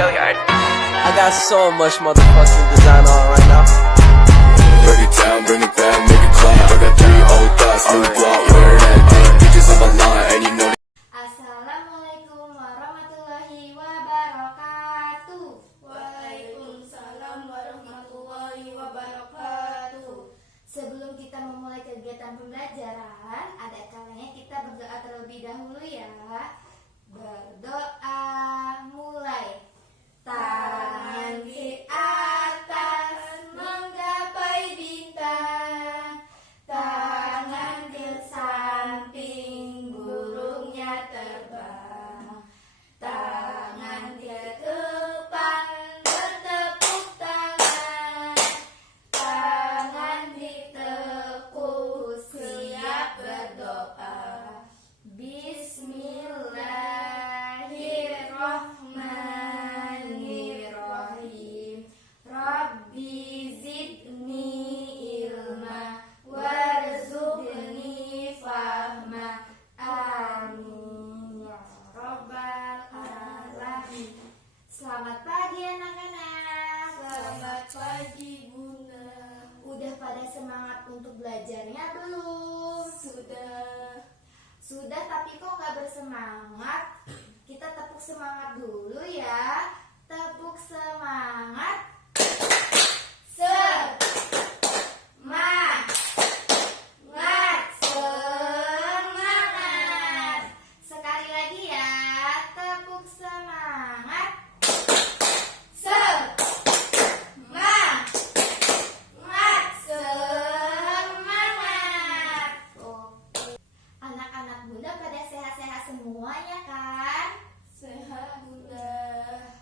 I got so much motherfucking design on right now. Break it down, bring it back, make it clap. I got 3 old thoughts, new block, where that thing. Bitches on my line, and you know. Assalamualaikum warahmatullahi wabarakatuh. Waalaikumsalam warahmatullahi wabarakatuh. Sebelum kita memulai kegiatan pembelajaran, ada kalanya kita berdoa terlebih dahulu ya. Berdoa mulai. Tangan di atas menggapai bintang, tangan di samping burungnya terbang, tangan di depan bertepuk tangan, tangan ditekuk siap berdoa. Bismillahirrahmanirrahim. Rabbi zidni ilma warzuqni fahma. Amin ya rabbal alamin. Selamat pagi anak-anak. Selamat pagi Bunda. Udah pada semangat untuk belajarnya belum? Sudah, tapi kok nggak bersemangat? Kita tepuk semangat dulu ya. Tepuk semangat. Semangat. Semangat. Sekali lagi ya. Tepuk semangat. Semangat. Semangat. Oke. Anak-anak Bunda pada sehat-sehat semuanya kan? Sehat Bunda.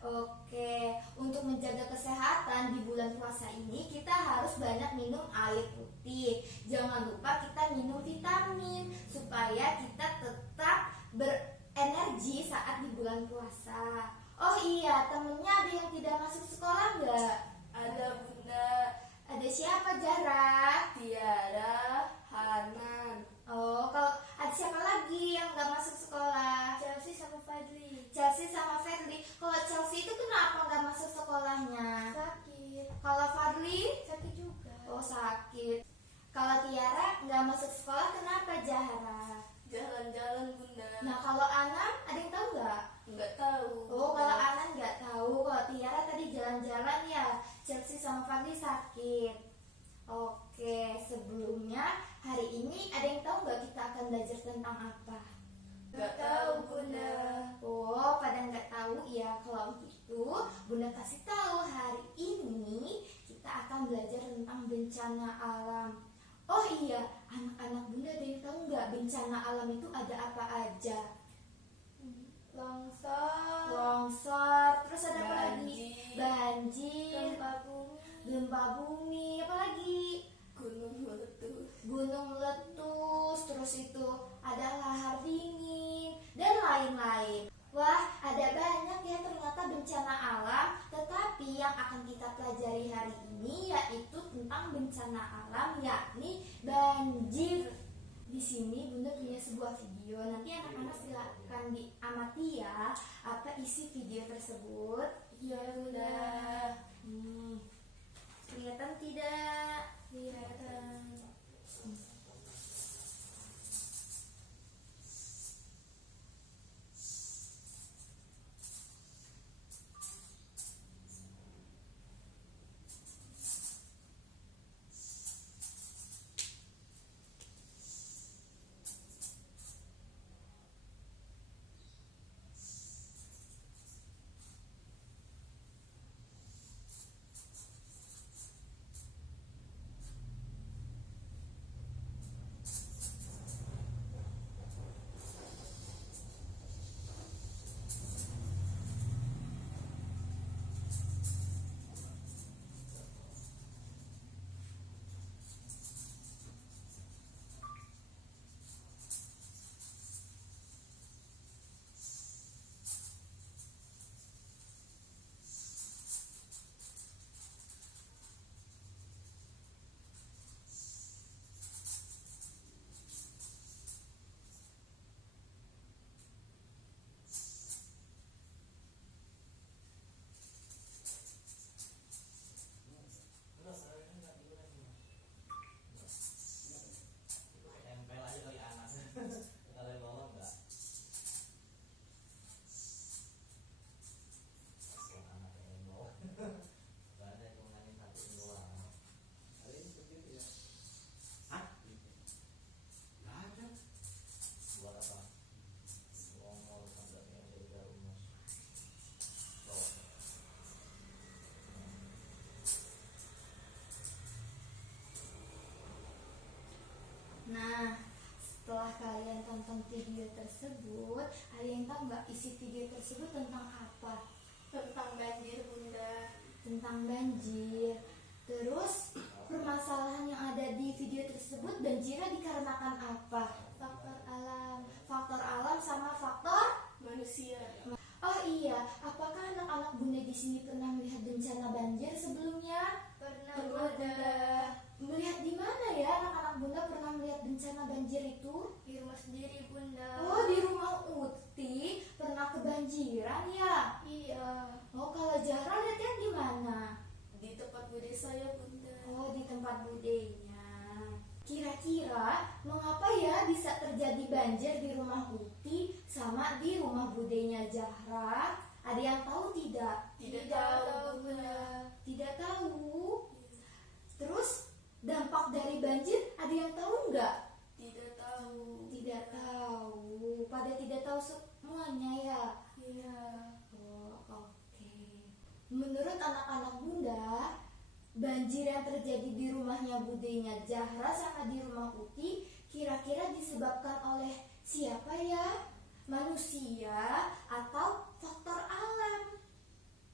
Oke, untuk menjaga kesehatan di bulan puasa ini kita harus banyak minum air putih. Jangan lupa kita minum vitamin supaya kita tetap berenergi saat di bulan puasa. Oh iya, temennya ada yang tidak masuk sekolah nggak? Ada Bunda. Ada siapa, Zahra? Tiara, Hanan, Oh, kalau ada siapa lagi yang nggak masuk sekolah? Chelsea sama Fadli. Chelsea sama Fadli. Kalau Chelsea itu kenapa nggak masuk sekolahnya? Sakit. Kalau Fadli? Sakit juga. Oh, sakit. Kalau Tiara nggak masuk sekolah kenapa, Zahra? Jalan-jalan Bunda. Nah, kalau Anam ada yang tahu nggak? Nggak tahu. Oh, kalau Anan nggak tahu. Kalau Tiara tadi jalan-jalan ya. Chelsea sama Fadli sakit. Oke, sebelumnya hari ini ada yang tahu nggak kita akan belajar tentang apa? Nggak tahu Bunda. Oh, pada nggak tahu ya. Kalau gitu, Bunda kasih tahu hari ini kita akan belajar tentang bencana alam. Oh iya, anak-anak Bunda ada yang tahu nggak bencana alam itu ada apa aja? Longsor, terus ada apa lagi? Banjir, gempa bumi, apa lagi? Gunung meletus, terus itu ada lahar dingin dan lain-lain. Wah, ada banyak ya ternyata bencana alam. Tetapi yang akan kita pelajari hari ini yaitu tentang bencana alam, yakni banjir. Di sini Bunda punya sebuah video. Nanti anak-anak silakan diamati ya apa isi video tersebut. Iya Bunda. Kelihatan tidak? Kelihatan. menonton video tersebut, ada yang tahu nggak isi video tersebut tentang apa? Tentang banjir Bunda. Tentang banjir. Terus permasalahan yang ada di video tersebut, banjirnya dikarenakan apa? Faktor alam. Faktor alam sama faktor. Manusia. Oh iya, apakah anak-anak Bunda di sini pernah melihat bencana banjir sebelumnya? Pernah Bunda. Bunda. Melihat di mana ya anak-anak Bunda pernah melihat bencana banjir itu? Di rumah sendiri Bunda. Oh, di rumah Uti pernah kebanjiran ya? Iya. Oh, kalau Zahra lihatnya di mana? Di tempat bude saya Bunda. Oh, di tempat budenya. Kira-kira mengapa ya bisa terjadi banjir di rumah Uti sama di rumah budenya Zahra? Ada yang tahu tidak? Tidak tahu Bunda. Tidak tahu. Terus dampak dari banjir ada yang tahu nggak? Tidak tahu. Tidak tahu. Pada tidak tahu semuanya ya. Iya. Oh, oke. Menurut anak-anak Bunda, banjir yang terjadi di rumahnya budenya Zahra sama di rumah Uti kira-kira disebabkan oleh siapa ya? Manusia atau faktor alam?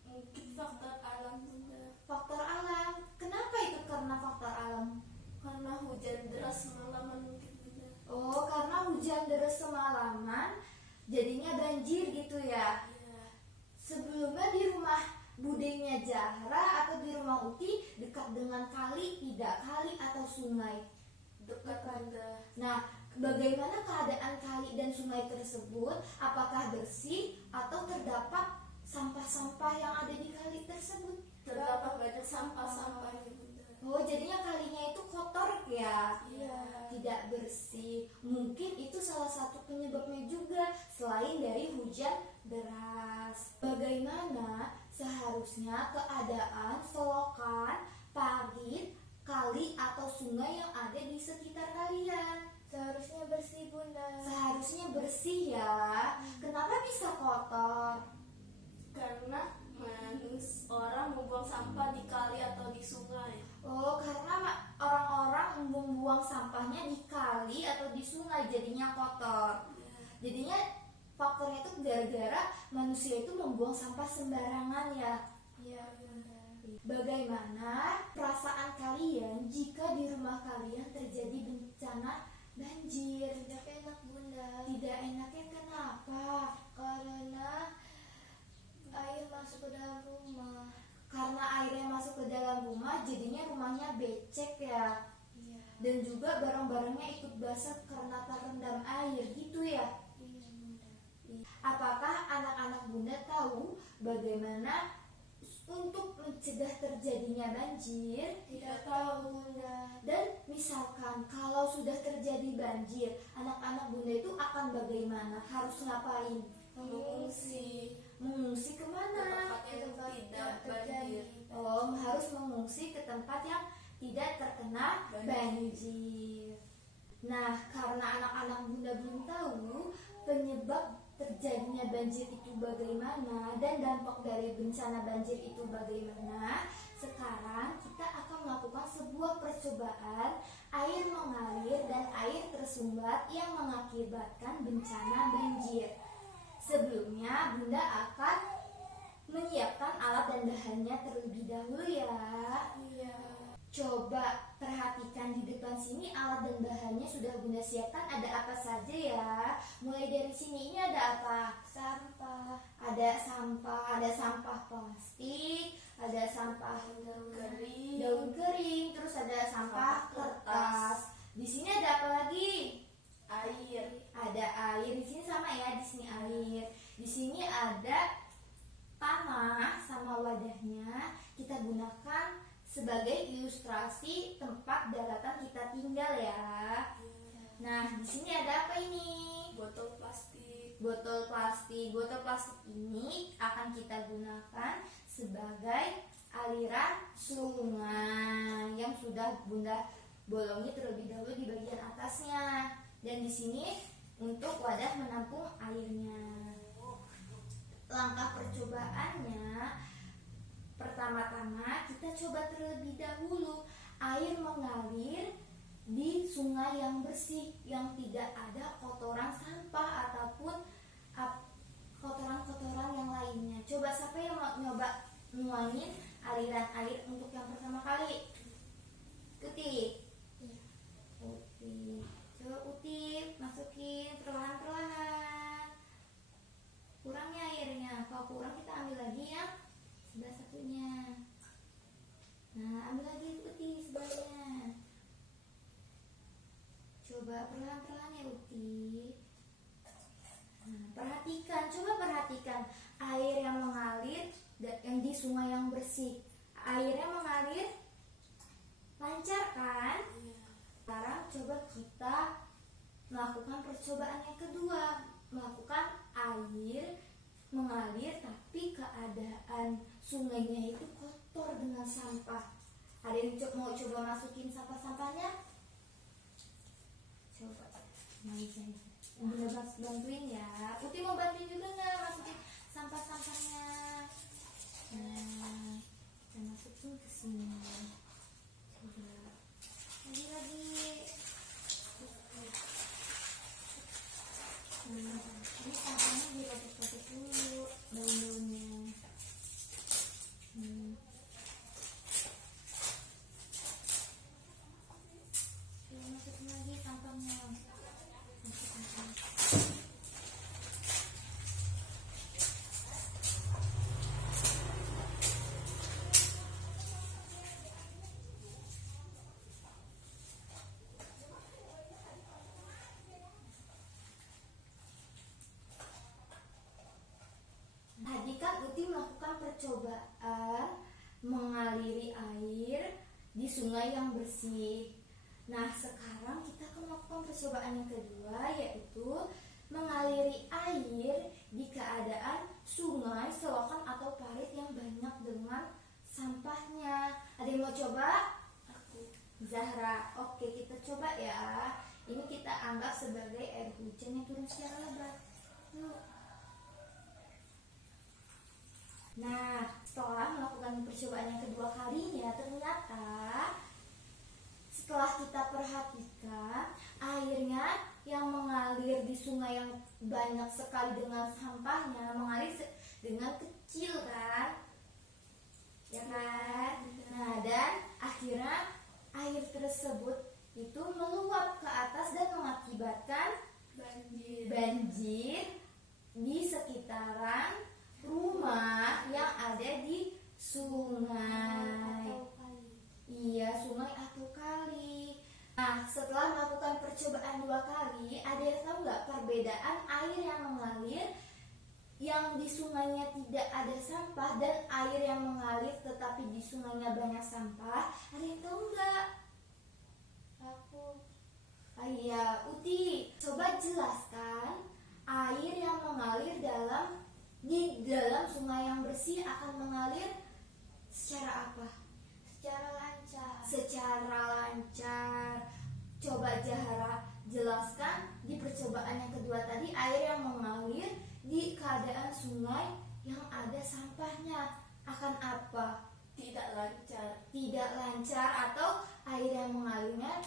Mungkin faktor alam Bunda. Faktor alam. Kenapa itu karena faktor alam? Karena hujan deras semalaman mungkin Bunda. Oh, karena hujan deras semalaman jadinya banjir gitu ya. Iya. Sebelumnya di rumah budenya Zahra atau di rumah Uti dekat dengan kali, tidak kali atau sungai? Dekat Bunda. Nah, bagaimana keadaan kali dan sungai tersebut? Apakah bersih atau terdapat sampah-sampah yang ada di kali tersebut? Terdapat banyak sampah-sampahnya Bunda. Oh, jadinya kalinya itu kotor ya? Iya. Tidak bersih. Mungkin itu salah satu penyebabnya juga selain dari hujan deras. Bagaimana seharusnya keadaan selokan, parit, kali atau sungai yang ada di sekitar kalian? Seharusnya bersih Bunda. Seharusnya bersih ya. Kenapa bisa kotor? Karena orang membuang sampah di kali atau di sungai. Oh, karena orang-orang membuang sampahnya di kali atau di sungai jadinya kotor. Jadinya faktornya itu gara-gara manusia itu membuang sampah sembarangan ya. Iya Bunda. Bagaimana perasaan kalian jika di rumah kalian terjadi bencana banjir? Tidak enak Bunda. Tidak enaknya kenapa? Karena air masuk ke dalam rumah. Karena airnya masuk ke dalam rumah jadinya rumahnya becek ya. Iya. Dan juga barang-barangnya ikut basah karena terendam air gitu ya. Iya Bunda. Apakah anak-anak Bunda tahu bagaimana untuk mencegah terjadinya banjir? Tidak tahu Bunda. Dan misalkan kalau sudah terjadi banjir, anak-anak Bunda itu akan bagaimana? Harus ngapain? Mengungsi. Mengungsi kemana? Tempat yang tidak banjir. Oh, harus mengungsi ke tempat yang tidak terkena banjir. Nah, karena anak-anak Bunda belum tahu penyebab terjadinya banjir itu bagaimana dan dampak dari bencana banjir itu bagaimana, sekarang kita akan melakukan sebuah percobaan air mengalir dan air tersumbat yang mengakibatkan bencana banjir. Sebelumnya Bunda akan menyiapkan alat dan bahannya terlebih dahulu ya. Iya. Coba perhatikan di depan sini alat dan bahannya sudah Bunda siapkan, ada apa saja ya. Mulai dari sini ini ada apa? Sampah. Ada sampah plastik, ada sampah daun kering, terus ada sampah kertas. Di sini ada apa lagi? Air. Ada air. Di sini sama ya, di sini air. Di sini ada tanah sama wadahnya. Kita gunakan sebagai ilustrasi tempat daratan kita tinggal ya. Nah, di sini ada apa ini? Botol plastik. Botol plastik. Botol plastik ini akan kita gunakan sebagai aliran sungai yang sudah Bunda bolongi terlebih dahulu di bagian atasnya. Dan di sini untuk wadah menampung airnya. Langkah percobaannya, pertama-tama kita coba terlebih dahulu air mengalir di sungai yang bersih, yang tidak ada kotoran sampah ataupun kotoran-kotoran yang lainnya. Coba siapa yang mau nyoba nuangin aliran air untuk yang pertama kali? Uti. Uti. Coba Uti masukin perlahan-perlahan. Kurangnya airnya. Kalau kurang kita ambil lagi yang sebelah satunya. Nah, ambil lagi Uti sebelahnya. Coba perlahan-perlahan ya Uti. Nah, coba perhatikan air yang mengalir yang di sungai yang bersih. Airnya mengalir lancar kan? Sekarang coba kita melakukan percobaan yang kedua, melakukan air mengalir tapi keadaan sungainya itu kotor dengan sampah. Ada yang mau coba masukin sampah-sampahnya? Coba, Bunda bantuin ya. Uti mau bantuin juga nggak masukin sampah-sampahnya? Nah, kita masukin ke sini. Coba lagi. Nah, ini sampahnya dipakai dulu daun-daunnya. Coba masukin lagi sampahnya. Tadi kan Uti melakukan percobaan mengaliri air di sungai yang bersih. Nah, sekarang kita akan melakukan percobaan yang kedua, yaitu mengaliri air di keadaan sungai, selokan atau parit yang banyak dengan sampahnya. Ada yang mau coba? Aku, Zahra. Oke, kita coba ya. Ini kita anggap sebagai air hujan yang turun secara lebat. Yuk. Nah, setelah melakukan percobaan yang kedua kalinya, ternyata setelah kita perhatikan airnya yang mengalir di sungai yang banyak sekali dengan sampahnya mengalir dengan kecil kan, ya kan? Nah, dan akhirnya air tersebut itu meluap ke atas dan mengakibatkan banjir di sekitaran rumah yang ada di sungai. Iya, sungai atau kali. Nah, setelah melakukan percobaan 2 kali, ada yang tahu nggak perbedaan air yang mengalir yang di sungainya tidak ada sampah dan air yang mengalir tetapi di sungainya banyak sampah? Ada yang tahu nggak? Aku. Iya, Uti, coba jelaskan air yang mengalir di dalam sungai yang bersih akan mengalir secara apa? Secara lancar. Coba Zahra jelaskan di percobaan yang kedua tadi, air yang mengalir di keadaan sungai yang ada sampahnya akan apa? Tidak lancar atau air yang mengalirnya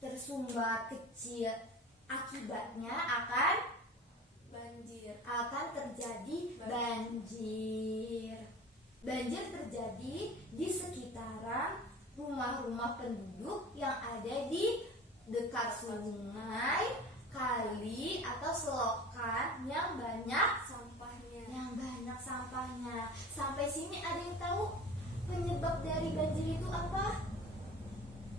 tersumbat kecil. Akibatnya akan terjadi banjir. Banjir terjadi di sekitaran rumah-rumah penduduk yang ada di dekat sungai, kali atau selokan yang banyak sampahnya. Sampai sini ada yang tahu penyebab dari banjir itu apa?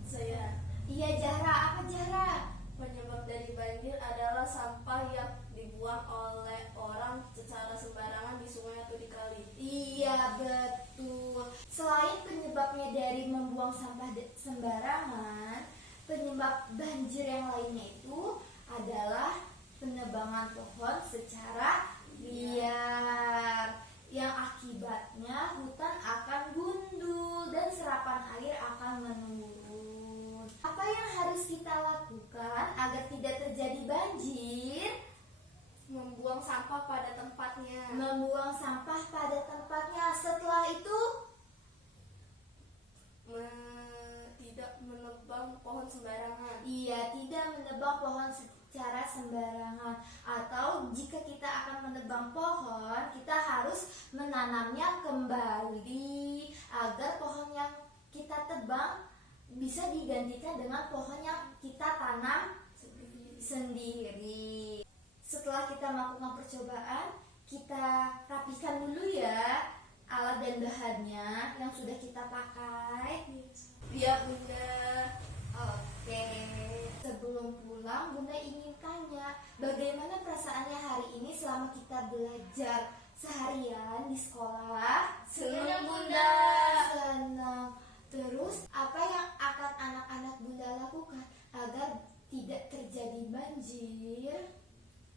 Saya. Iya, Zahra. Apa Zahra? Penyebab dari banjir adalah sampah yang dibuang oleh orang secara sembarangan di sungai atau di kali. Iya, betul. Selain penyebabnya dari membuang sampah sembarangan, penyebab banjir yang lainnya itu adalah penebangan pohon secara liar yang akibatnya hutan akan gundul dan serapan air akan menurun. Apa yang harus kita lakukan agar tidak terjadi banjir? Membuang sampah pada tempatnya. Setelah itu tidak menebang menebang pohon sembarangan. Iya, tidak menebang pohon secara sembarangan. Atau jika kita akan menebang pohon, kita harus menanamnya kembali agar pohon yang kita tebang bisa digantikan dengan pohon yang kita tanam sendiri. Setelah kita melakukan percobaan, kita rapikan dulu ya alat dan bahannya yang sudah kita pakai. Iya Bunda. Oke. Sebelum pulang, Bunda ingin tanya, bagaimana perasaannya hari ini selama kita belajar seharian di sekolah? Senang Bunda. Senang. Terus apa yang akan anak-anak Bunda lakukan agar tidak terjadi banjir?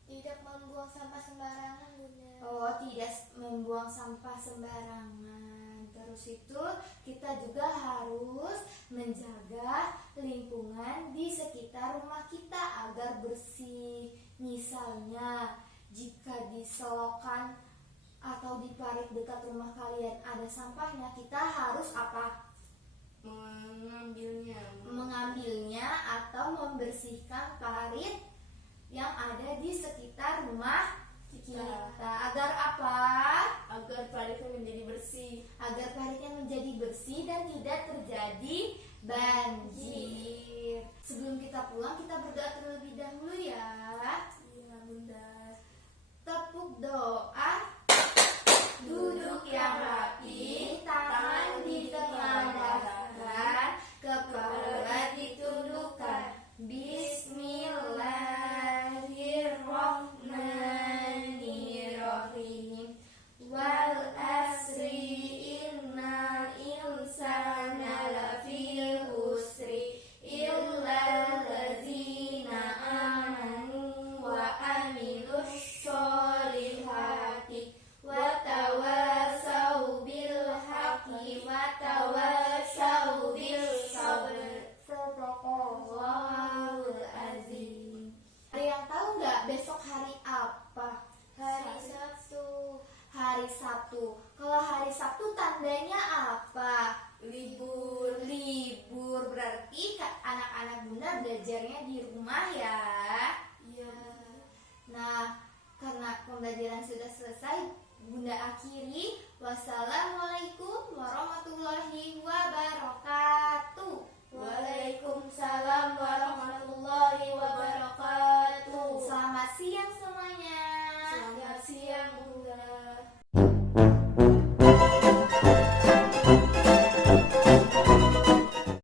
Tidak membuang sampah sembarangan, Bunda. Oh, tidak membuang sampah sembarangan. Terus itu kita juga harus menjaga lingkungan di sekitar rumah kita agar bersih. Misalnya, jika di selokan atau di parit dekat rumah kalian ada sampahnya, kita harus apa? Mengambilnya atau membersihkan parit yang ada di sekitar rumah kita. Agar apa? Agar paritnya menjadi bersih. Agar paritnya menjadi bersih dan tidak terjadi banjir. Sebelum kita pulang, kita berdoa terlebih dahulu ya. Iya Bunda. Tepuk doa. Duduk yang rapi, tangan di tengah dahan, kepala ditundukkan. Bismillahirrahmanirrahim. Wal asri innal insana lafi khusri illal ladzina amanu wa amilus sholihati wa tawasau bil haqqi wa tawasau bis sabr. Sadaqallahul azim. Ada yang tahu nggak besok hari apa? Hari Sabtu. Hari Sabtu. Kalau hari Sabtu tandanya apa? Libur. Libur berarti anak-anak Bunda belajarnya di rumah ya. Iya. Nah, karena pembelajaran sudah selesai, Bunda akhiri. Wassalamualaikum warahmatullahi wabarakatuh. Waalaikumsalam warahmatullahi wabarakatuh. Selamat siang semuanya. Selamat siang Bunda.